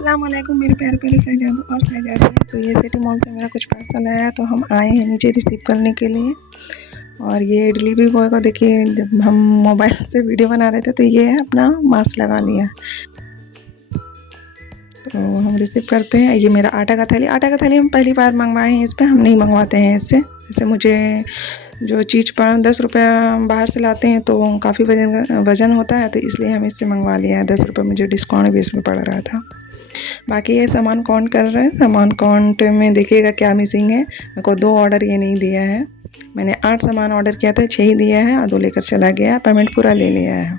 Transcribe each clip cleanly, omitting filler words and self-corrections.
अस्सलाम वालेकुम मेरे प्यारे प्यारे शहजादों और शहजादियों। तो ये सिटी मॉल से मेरा कुछ पार्सल आया है, तो हम आए हैं नीचे रिसीव करने के लिए। और ये डिलीवरी बॉय को देखिए, जब हम मोबाइल से वीडियो बना रहे थे तो ये अपना मास्क लगा लिया। तो हम रिसीव करते हैं। ये मेरा आटा का थाली हम पहली बार मंगवाए हैं। इस पर हम नहीं मंगवाते हैं इससे। जैसे मुझे जो चीज़ पर 10 रुपये बाहर से लाते हैं तो काफ़ी वज़न होता है, तो इसलिए हम इससे मंगवा लिया है। 10 रुपये मुझे डिस्काउंट भी इसमें पड़ रहा था। बाकी ये सामान काउंट कर रहे हैं। सामान काउंट में देखिएगा क्या मिसिंग है। मेरे को 2 ऑर्डर ये नहीं दिया है। मैंने 8 सामान ऑर्डर किया था, 6 ही दिया है और 2 लेकर चला गया। पेमेंट पूरा ले लिया है।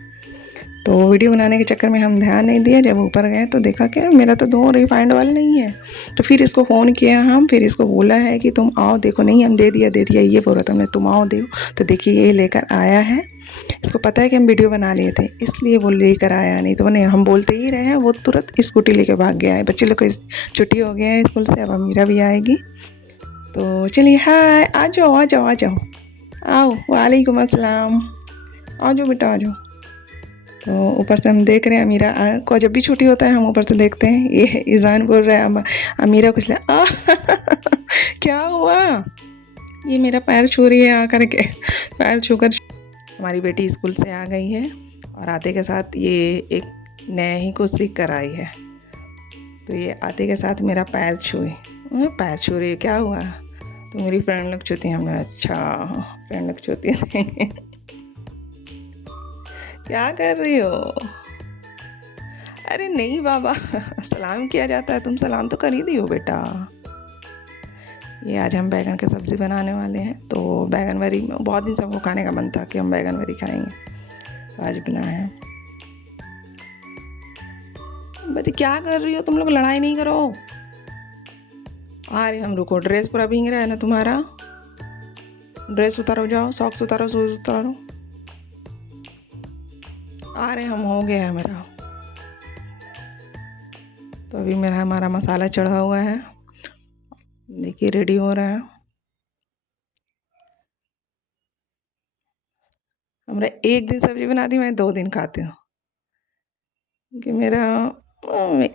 तो वीडियो बनाने के चक्कर में हम ध्यान नहीं दिया। जब ऊपर गए तो देखा कि मेरा तो 2 रिफाइंड ऑयल नहीं है। तो फिर इसको फ़ोन किया हम, फिर इसको बोला है कि तुम आओ देखो। नहीं, हम दे दिया ये बोल रहा था हमने, तुम आओ दो। तो देखिए ये लेकर आया है। इसको पता है कि हम वीडियो बना लिए थे, इसलिए वो लेकर आया। नहीं तो नहीं, हम बोलते ही रहे हैं, वो तुरंत स्कूटी लेके भाग गया है। बच्चे लोग को छुट्टी हो गया है स्कूल से, अब अमीरा भी आएगी। तो चलिए, हाय, आ जाओ आ जाओ आ जाओ, आओ। वालेकुम अस्सलाम। आ जाओ बेटा, आ जाओ। तो ऊपर से हम देख रहे हैं अमीरा को। जब भी छुट्टी होता है हम ऊपर से देखते हैं। ये ईजान बोल रहा है अमीरा कुछ क्या हुआ? ये मेरा पैर छू रही है आकर के। पैर छूकर हमारी बेटी स्कूल से आ गई है और आते के साथ ये एक नया ही कुछ सीख कर आई है। तो ये आते के साथ मेरा पैर छुए। पैर छू रही है, क्या हुआ? तो मेरी फ्रेंड लोग छूती हैं। हमने अच्छा, फ्रेंड लोग छूती हैं। क्या कर रही हो? अरे नहीं बाबा, सलाम किया जाता है। तुम सलाम तो कर ही दी हो बेटा। ये आज हम बैगन की सब्ज़ी बनाने वाले हैं। तो बैगन वरी बहुत दिन से हमको खाने का मन था कि हम बैगन वरी खाएंगे, तो आज बनाए हैं। बच्चे क्या कर रही हो? तुम लोग लड़ाई नहीं करो। अरे हम रुको, ड्रेस पूरा भीग रहा है ना तुम्हारा। ड्रेस उतारो, जाओ, सॉक्स उतारो, शूज उतारो। अरे हम हो गया है मेरा। तो अभी हमारा मसाला चढ़ा हुआ है, देखिए रेडी हो रहा है। हमारा एक दिन सब्जी बनाती, मैं 2 दिन खाती हूँ। कि मेरा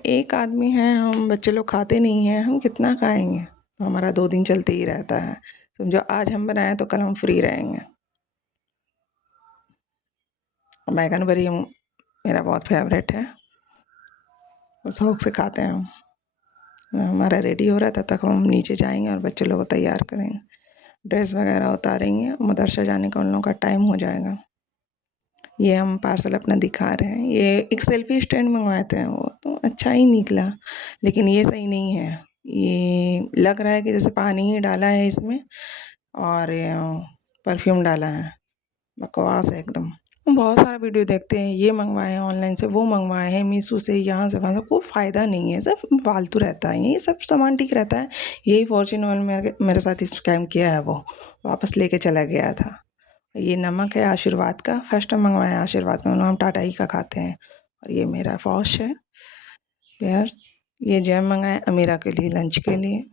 एक आदमी है, हम बच्चे लोग खाते नहीं हैं, हम कितना खाएंगे। तो हमारा 2 दिन चलते ही रहता है। समझो आज हम बनाए तो कल हम फ्री रहेंगे। बैगन वरी मेरा बहुत फेवरेट है और शौक से खाते हैं हम। हमारा रेडी हो रहा था, तब हम नीचे जाएंगे और बच्चे लोग को तैयार करेंगे, ड्रेस वगैरह उतारेंगे। मदरसा जाने का उन लोगों का टाइम हो जाएगा। ये हम पार्सल अपना दिखा रहे हैं। ये एक सेल्फी स्टैंड मंगवाए थे, वो तो अच्छा ही निकला, लेकिन ये सही नहीं है। ये लग रहा है कि जैसे पानी ही डाला है इसमें और परफ्यूम डाला है। बकवास है एकदम। हम बहुत सारा वीडियो देखते हैं, ये मंगवाए हैं ऑनलाइन से, वो मंगवाए हैं मीशो से, यहाँ से वहाँ से। कोई फ़ायदा नहीं है, सब फालतू रहता है। ये सब सामान ठीक रहता है। यही फॉर्च्यून ऑयल मेरे साथ स्कैम किया है, वो वापस लेके चला गया था। ये नमक है आशीर्वाद का, फर्स्ट टाइम मंगवाया है आशीर्वाद का, हम टाटा ही का खाते हैं। और ये मेरा फॉश है पेयर। ये जैम मंगाए अमीरा के लिए लंच के लिए।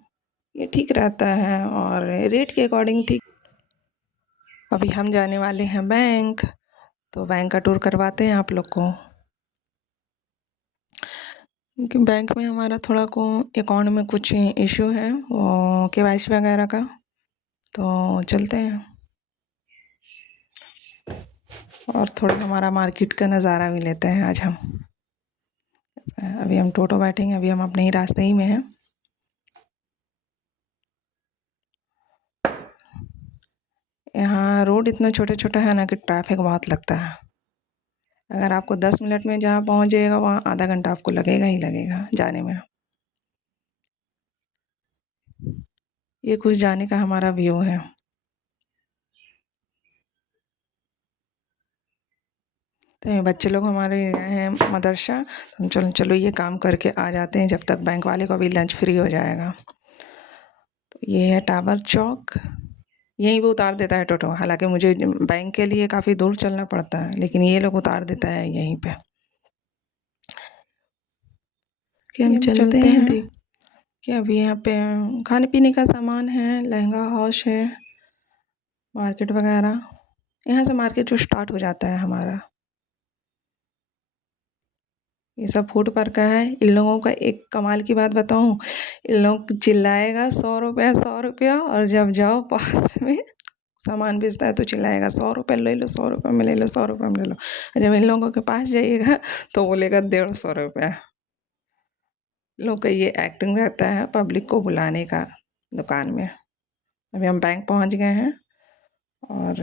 ये ठीक रहता है और रेट के अकॉर्डिंग ठीक। अभी हम जाने वाले हैं बैंक, तो बैंक का टूर करवाते हैं आप लोग को। क्योंकि बैंक में हमारा थोड़ा को अकाउंट में कुछ इशू है, वो केवाईसी वगैरह का, तो चलते हैं। और थोड़ा हमारा मार्केट का नज़ारा भी लेते हैं आज हम। अभी हम टोटो बैठेंगे, अभी हम अपने ही रास्ते ही में हैं। यहाँ रोड इतना छोटा छोटा है ना कि ट्रैफिक बहुत लगता है। अगर आपको 10 मिनट में जहाँ पहुँच जाइएगा, वहाँ आधा घंटा आपको लगेगा ही लगेगा जाने में। ये कुछ जाने का हमारा व्यू है। तो बच्चे लोग हमारे गए हैं मदरसा, तो हम चलो चलो ये काम करके आ जाते हैं, जब तक बैंक वाले को भी लंच फ्री हो जाएगा। तो ये है टावर चौक, यहीं पे उतार देता है टोटो। हालांकि मुझे बैंक के लिए काफ़ी दूर चलना पड़ता है, लेकिन ये लोग उतार देता है यहीं पे। कि हम चलते हैं देख कि अभी यहाँ पे खाने पीने का सामान है, लहंगा हाउस है, मार्केट वगैरह। यहाँ से मार्केट जो स्टार्ट हो जाता है हमारा। ये सब फूट पर का है। इन लोगों का एक कमाल की बात बताऊँ, इन लोग चिल्लाएगा 100 रुपया 100 रुपया, और जब जाओ पास में सामान बेचता है तो चिल्लाएगा 100 रुपये ले लो, 100 रुपये में ले लो, 100 रुपये में ले लो। जब इन लोगों के पास जाइएगा तो बोलेगा 150 रुपया। लोग का ये एक्टिंग रहता है पब्लिक को बुलाने का दुकान में। अभी हम बैंक पहुंच गए हैं और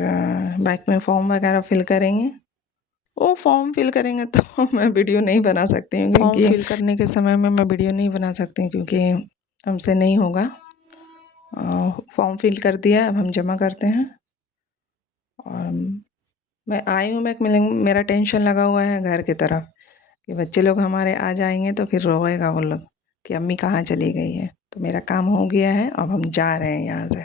बैंक में फॉर्म वगैरह फिल करेंगे। वो फॉर्म फिल करेंगे तो मैं वीडियो नहीं बना सकती हूँ, क्योंकि फॉर्म फिल करने के समय में मैं वीडियो नहीं बना सकती क्योंकि हमसे नहीं होगा। फॉर्म फिल कर दिया, अब हम जमा करते हैं। और मैं आई हूँ, मेरा टेंशन लगा हुआ है घर की तरफ कि बच्चे लोग हमारे आ जाएंगे तो फिर रोएगा वो लोग कि अम्मी कहाँ चली गई है। तो मेरा काम हो गया है, अब हम जा रहे हैं यहाँ से।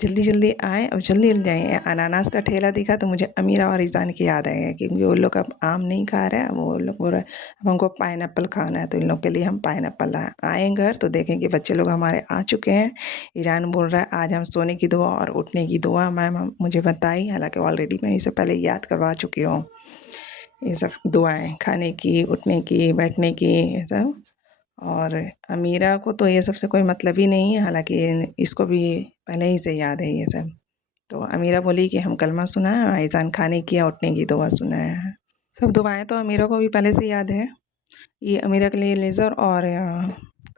जल्दी जल्दी आए और जल्दी जल्दी आए। अनानास का ठेला दिखा तो मुझे अमीरा और ईजान की याद आई है, क्योंकि वो लोग अब आम नहीं खा रहे हैं। वो लोग बोल रहे अब हमको पाइनएप्पल खाना है, तो इन लोग के लिए हम पाइनएप्पल लाए। आए घर तो देखें कि बच्चे लोग हमारे आ चुके हैं। ईरान बोल रहा है आज हम सोने की दुआ और उठने की दुआ मैम मुझे बताई, हालांकि ऑलरेडी मैं इसे पहले याद करवा चुकी हूँ। ये सब दुआएं खाने की, उठने की, बैठने की, ये सब। और अमीरा को तो ये सबसे कोई मतलब ही नहीं है, हालांकि इसको भी पहले ही से याद है ये सब। तो अमीरा बोली कि हम कलमा सुनाए, ईजान खाने की या उठने की दुआ सुनाए हैं। सब दुआएं तो अमीरा को भी पहले से याद है। ये अमीरा के लिए लेज़र और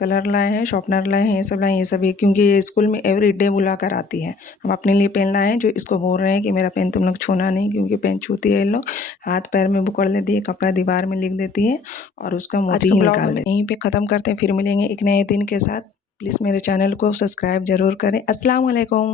कलर लाए हैं, शॉर्पनर लाए हैं, ये सब लाए हैं। ये सभी क्योंकि ये स्कूल में एवरी डे बुला कर आती है। हम अपने लिए पेन लाए हैं, जो इसको बोल रहे हैं कि मेरा पेन तुम लोग छूना नहीं, क्योंकि पेन छूती है इन लोग हाथ पैर में बुकड़ लेती है, कपड़ा दीवार में लिख देती है और उसका मोती ही निकाल देती है। यहीं पे ख़त्म करते हैं, फिर मिलेंगे एक नए दिन के साथ। प्लीज़ मेरे चैनल को सब्सक्राइब ज़रूर करें। अस्सलाम वालेकुम।